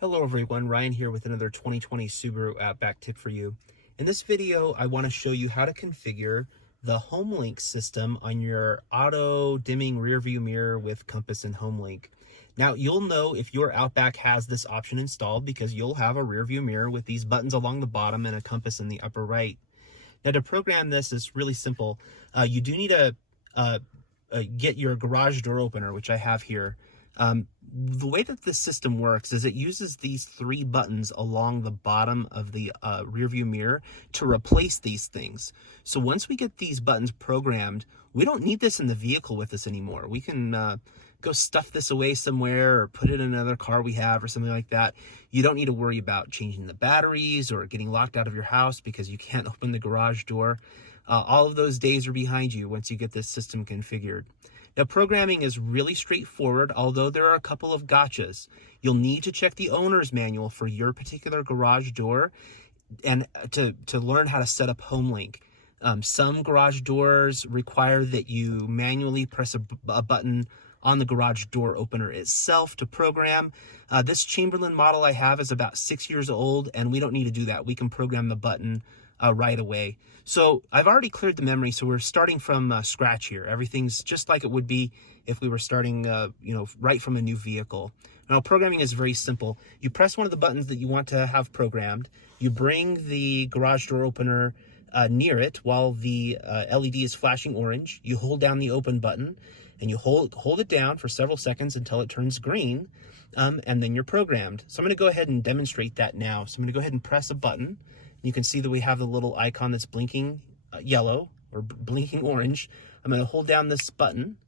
Hello everyone, Ryan here with another 2020 Subaru Outback tip for you. In this video, I want to show you how to configure the Homelink system on your auto dimming rear view mirror with compass and Homelink. Now, you'll know if your Outback has this option installed because you'll have a rear view mirror with these buttons along the bottom and a compass in the upper right. Now, to program this is really simple. You do need to get your garage door opener, which I have here. The way that this system works is it uses these three buttons along the bottom of the rear view mirror to replace these things. So once we get these buttons programmed, we don't need this in the vehicle with us anymore. We can go stuff this away somewhere or put it in another car we have or something like that. You don't need to worry about changing the batteries or getting locked out of your house because you can't open the garage door. All of those days are behind you once you get this system configured. Now, programming is really straightforward, although there are a couple of gotchas. You'll need to check the owner's manual for your particular garage door and to learn how to set up Homelink. Some garage doors require that you manually press a button on the garage door opener itself to program. This Chamberlain model I have is about 6 years old, and we don't need to do that. We can program the button right away. So I've already cleared the memory, so we're starting from scratch here. Everything's just like it would be if we were starting, right from a new vehicle. Now, programming is very simple. You press one of the buttons that you want to have programmed. You bring the garage door opener near it while the LED is flashing orange. You hold down the open button, and you hold it down for several seconds until it turns green, and then you're programmed. So I'm going to go ahead and demonstrate that now. So I'm going to go ahead and press a button. You can see that we have the little icon that's blinking yellow or blinking orange. I'm going to hold down this button.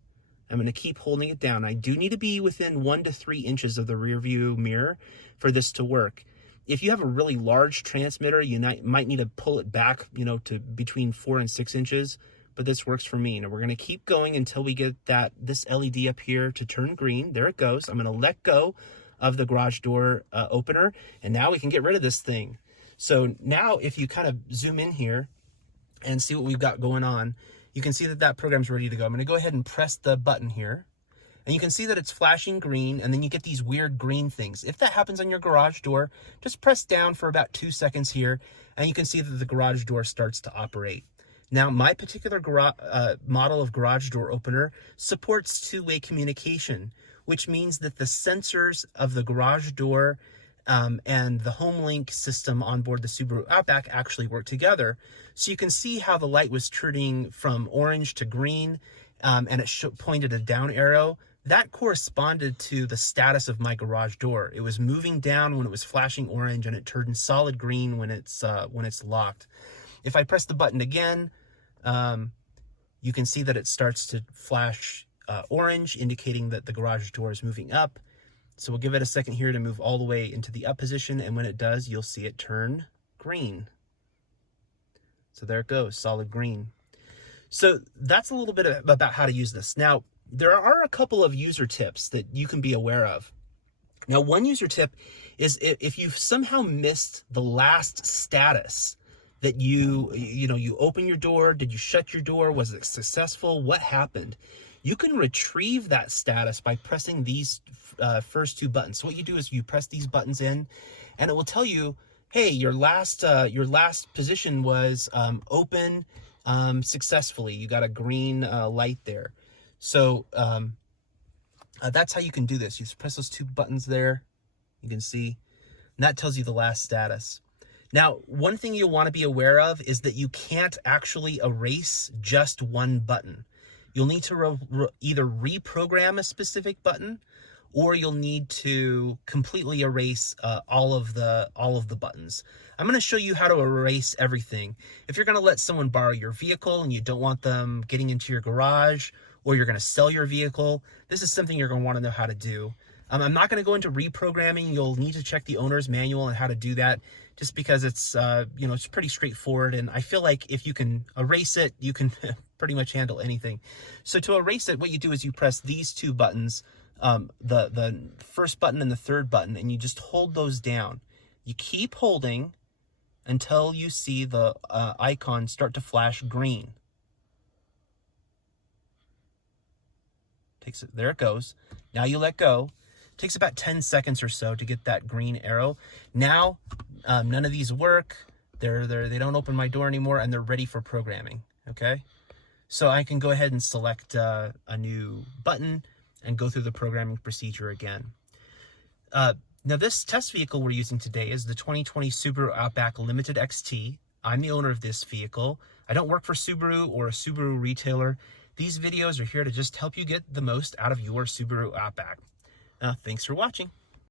I'm going to keep holding it down. I do need to be within 1 to 3 inches of the rear view mirror for this to work. If you have a really large transmitter, you might need to pull it back, to between 4 and 6 inches, but this works for me. Now we're going to keep going until we get this LED up here to turn green. There it goes. I'm going to let go of the garage door opener, and now we can get rid of this thing. So now if you kind of zoom in here and see what we've got going on, you can see that program's ready to go. I'm going to go ahead and press the button here, and you can see that it's flashing green, and then you get these weird green things. If that happens on your garage door, just press down for about 2 seconds here, and you can see that the garage door starts to operate. Now, my particular model of garage door opener supports two-way communication, which means that the sensors of the garage door and the Homelink system on board the Subaru Outback actually work together. So you can see how the light was turning from orange to green, and it pointed a down arrow. That corresponded to the status of my garage door. It was moving down when it was flashing orange, and it turned solid green when it's locked. If I press the button again, you can see that it starts to flash orange, indicating that the garage door is moving up. So we'll give it a second here to move all the way into the up position, and when it does, you'll see it turn green. So there it goes, solid green. So that's a little bit about how to use this. Now, there are a couple of user tips that you can be aware of. Now, one user tip is if you've somehow missed the last status that you open your door, did you shut your door, was it successful, what happened? You can retrieve that status by pressing these first two buttons. So what you do is you press these buttons in, and it will tell you, hey, your last position was open successfully. You got a green light there. So that's how you can do this. You just press those two buttons there. You can see, and that tells you the last status. Now, one thing you'll want to be aware of is that you can't actually erase just one button. You'll need to either reprogram a specific button, or you'll need to completely erase all of the buttons. I'm going to show you how to erase everything. If you're going to let someone borrow your vehicle and you don't want them getting into your garage, or you're going to sell your vehicle, this is something you're going to want to know how to do. I'm not going to go into reprogramming. You'll need to check the owner's manual on how to do that, just because it's it's pretty straightforward, and I feel like if you can erase it, you can pretty much handle anything. So to erase it, what you do is you press these two buttons, the first button and the third button, and you just hold those down. You keep holding until you see the icon start to flash green. There it goes. Now you let go. Takes about 10 seconds or so to get that green arrow. Now, none of these work. They don't open my door anymore, and they're ready for programming, okay? So I can go ahead and select a new button and go through the programming procedure again. Now this test vehicle we're using today is the 2020 Subaru Outback Limited XT. I'm the owner of this vehicle. I don't work for Subaru or a Subaru retailer. These videos are here to just help you get the most out of your Subaru Outback. Thanks for watching.